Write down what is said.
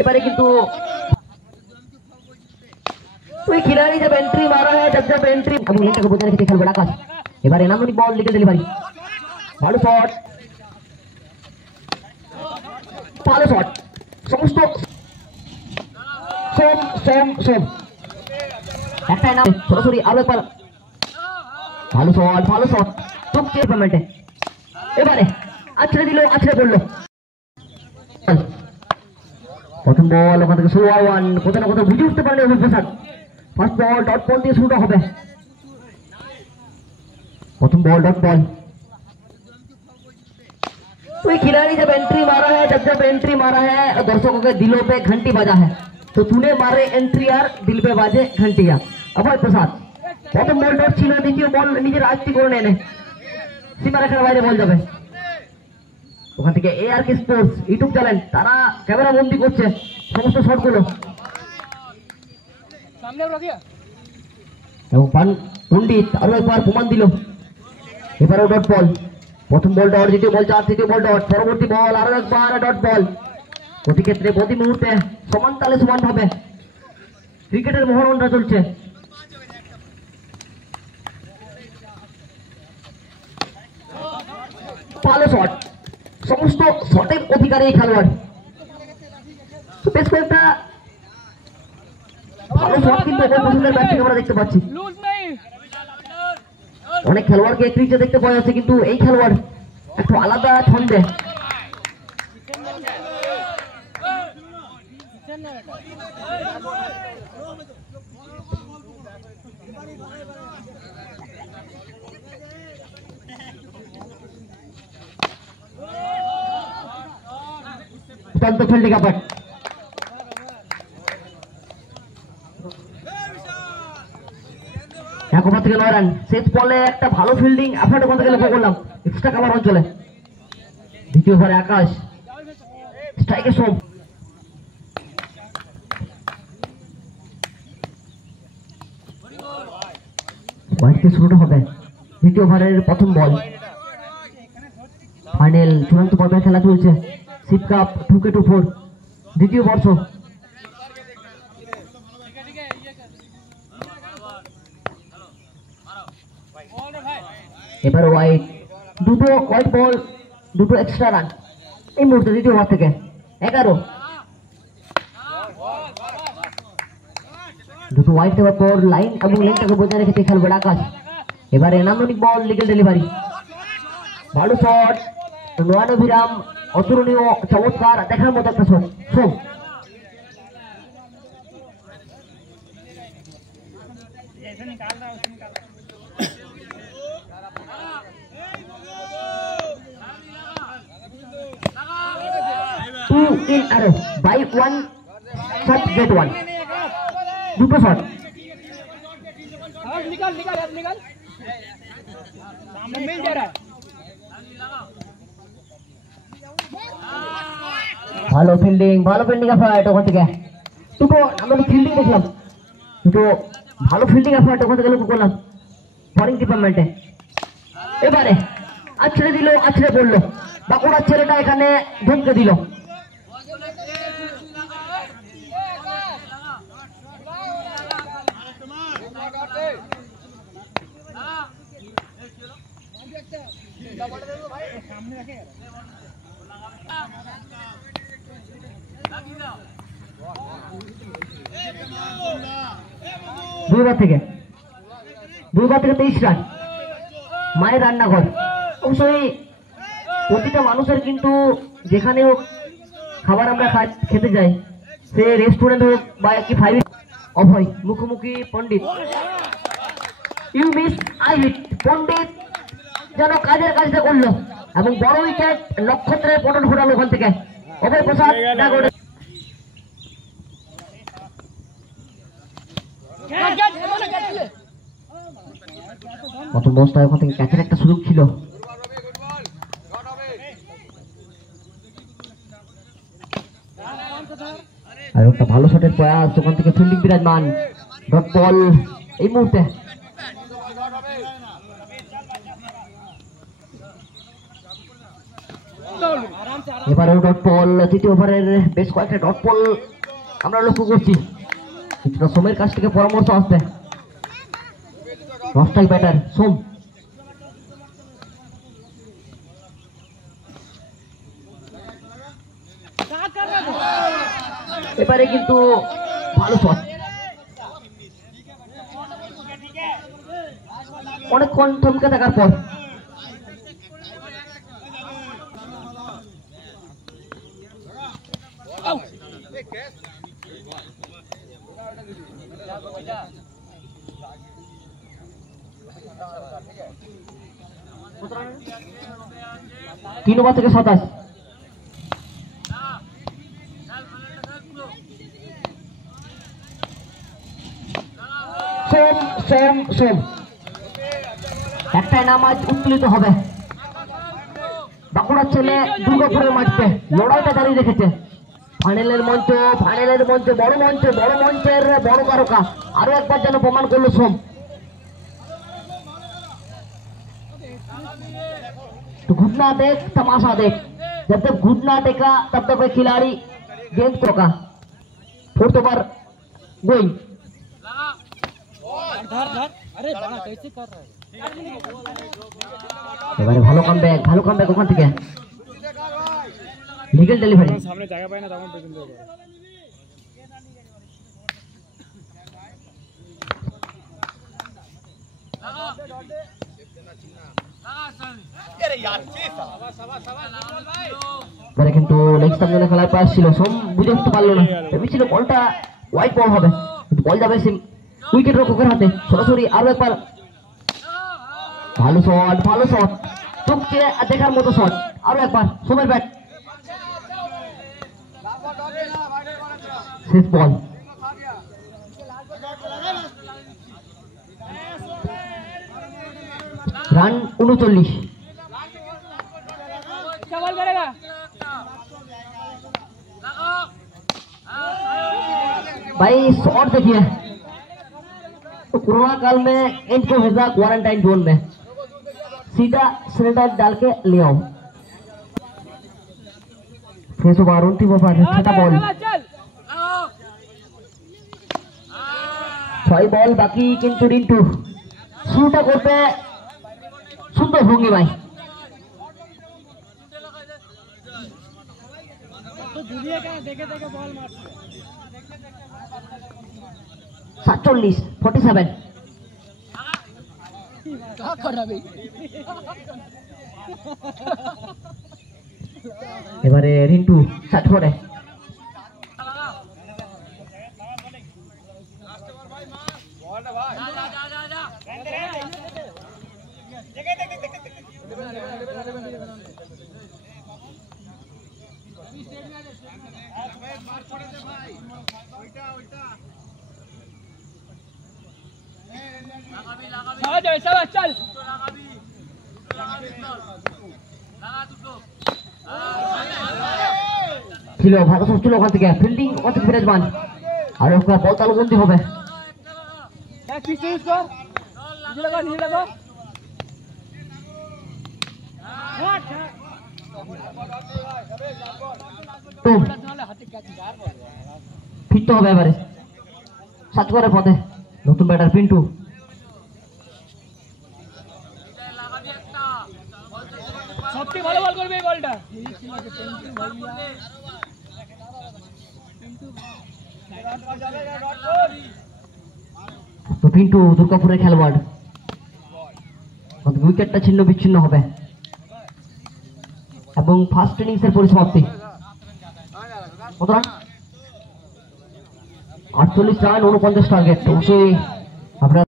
এবারে কিন্তু कोई खिलाड़ी जब एंट्री मारा है जब एंट्री अब लेंगे को बोलते हैं कि खेल बड़ा काज এবারে নামনি বল লিগে ডেলিভারি ভালো শট সমস্ত সেম একটা নাম সরাসরি আরো একবার ভালো শট টুক কে পেমেন্টে এবারে আছড়ে পড়লো প্রথম বল ওখান থেকে স্লো ওয়ান কোথাও না কোথাও বুঝে উঠতে পারলে প্রসাদ ফার্স্ট বল ডট বল দিয়ে শুরুটা হবে प्रथम बॉल डॉट बॉल कोई खिलाड़ी जब एंट्री मारा है जब एंट्री मारा है दर्शकों के दिलों पे घंटी बजा है तो तूने मारे एंट्री यार दिल पे बाजे घंटी यार अभय प्रसाद प्रथम बॉल डॉट छिलो द्वितीय बॉल নিজের আয়ত্তে করে নেনে সীমারেখার বাইরে বল যাবে ওখান থেকে এআরকে স্পোর্টস ইউটিউব চ্যানেল তারা ক্যামেরা বন্দি করছে সমস্ত শটগুলো সামনে রাখিয়া এবং পণ্ডিত আরো একবার প্রমাণ দিল এবারেও ডট বল প্রথম বল ডট দ্বিতীয় বল চার তৃতীয় বল ডট পরবর্তী বল আরো একবার ডট বল প্রতি ক্ষেত্রে প্রতি মুহূর্তে সমান তালে সমান ভাবে ক্রিকেটের মহরণটা চলছে ভালো শট সমস্ত শটের অধিকারী খেলোয়াড় বেশ কয়েকটা ভালো শট কিন্তু পছন্দের ব্যাটিং আমরা দেখতে পাচ্ছি অনেক খেলোয়াড়কে ক্রিকেটে দেখতে পাওয়া যাচ্ছে কিন্তু এই খেলোয়াড় একটু আলাদা ছন্দে ফিল্ডিং আপার একবার থেকে 9 রান শেষ বলে একটা ভালো ফিল্ডিং এফর্ট ওখান থেকে লক্ষ্য করলাম এক্সট্রা কভার অঞ্চলে দ্বিতীয় ওভারে আকাশ স্ট্রাইকে সব ওয়াইডকে শুরুটা হবে দ্বিতীয় ওভারের প্রথম বল ফাইনাল চূড়ান্ত পর্বের খেলা চলছে সিপ কাপ 2K24 দ্বিতীয় বর্ষ এবার ওয়াইড দুটো হোয়াইট বল দুটো এক্সট্রা রান এই মুহূর্তে দ্বিতীয় ওভার থেকে 11 দুটো হোয়াইট দেওয়ার পর লাইন এবং লেনটাকে বজায় রেখে খেলবে আকাশ এবারে নান্দনিক বল লিগেল ডেলিভারি ভালো শট নোয়ান অভিরাম অতুলনীয় চমৎকার দেখার মতো একটা shot show in arrow by one shot get one দুটো শট निकाल सामने मिल जा रहा है ভালো ফিল্ডিং এফার্ট ওখান থেকে দুটো আমরা ফিল্ডিং দেখলাম দুটো ভালো ফিল্ডিং এফার্ট ওখান থেকে লক্ষ্য করলাম বোলিং ডিপার্টমেন্টে এবারে আছড়ে পড়লো বাঁকুড়ার ছেলেটা এখানে ধমকে দিল দুইবার থেকে 23 রান মায়ের রান্নাঘর অবশ্যই প্রতিটা মানুষের কিন্তু যেখানে হোক খাবার আমরা খেতে যাই সে রেস্টুরেন্ট হোক বা কি ফাইভ অভয় মুখোমুখি পণ্ডিত ইউ মিস আই হিট পণ্ডিত যেন কাজের কাজটা করলো এবং বড় উইকেট নক্ষত্রের পতন ঘটালো ওখান থেকে অভয় প্রসাদ প্রথম অবস্থায় ওখান থেকে ক্যাচের একটা সুযোগ ছিল আর একটা ভালো শটের প্রয়াস ওখান থেকে ফিল্ডিং বিরাজমান ডট বল এই মুহূর্তে এবারেও ডট বল, তৃতীয় ওভারের বেশ কয়েকটা ডট বল আমরা লক্ষ্য করছি। কিছুটা সোমের কাছ থেকে পরামর্শ আসবে। রফটাই ব্যাটার সোম, এবারে কিন্তু ভালো শট, অনেকক্ষণ থমকে থাকার পর तीन ओवर থেকে 27। সোম সোম সোম একটাই নাম আজ উত্তোলিত হবে। বাঁকুড়ার ছেলে দুর্গাপুরের মাঠে লড়াইটা দাঁড়িয়ে রেখেছে। ফাইনালের মঞ্চ, ফাইনালের মঞ্চে, বড় মঞ্চে, বড় মঞ্চের বড় তারকা আরো একবার যেন প্রমাণ করলো সোম। तो घुटना देख, तमाशा देख। जब तक घुटना टेका तब तक कोई खिलाड़ी गेंद को का। Fourth over going. এবারে ভালো কামব্যাক ওখান থেকে লিগেল ডেলিভারি। সামনে জায়গা পায় না তখন পর্যন্ত কিন্তু লেগ স্টাম্প জন্য খেলার পাস ছিল। সোম বুঝে উঠতে পারলো না, ভেবেছিল বলটা ওয়াইড বল হবে, কিন্তু বল যাবে উইকেট রক্ষকের হাতে। সরাসরি আরো একবার ভালো শট, চোখকে দেখার মতো শট। আরো একবার সোমের ব্যাট, শেষ বল। রান 39। भाई शॉट देखिए, तो कोरोना काल में इनको भेजा क्वारंटाइन जोन में, सीधा सिलेंडर डाल के ले आओ। फेस ओवर 29 ओवर, छठा बॉल, 6 বল বাকি, কিন্তু রিন্টু শুরুটা করতে সুন্দর ভঙ্গি ভাই। 47 47। এবারে রিন্টু 60 পড়ে। ছিল ভালো শট ছিল ওখান থেকে, ফিল্ডিং ওখান থেকে ফিরাজমান। আর ওখানে বল তালুবন্দি হবে। ফিরতে হবে এবারে 7 করার পথে নতুন ব্যাটার পিন্টু। সবচেয়ে ভালো বল করবে এই বলটা। তো পিন্টু দুর্গাপুরের খেলোয়াড়, উইকেটটা ছিন্ন বিচ্ছিন্ন হবে এবং ফার্স্ট ইনিংসের পরিসমাপ্তি। কত রান? 48 রান, 49 টার্গেট। অবশ্যই আপনার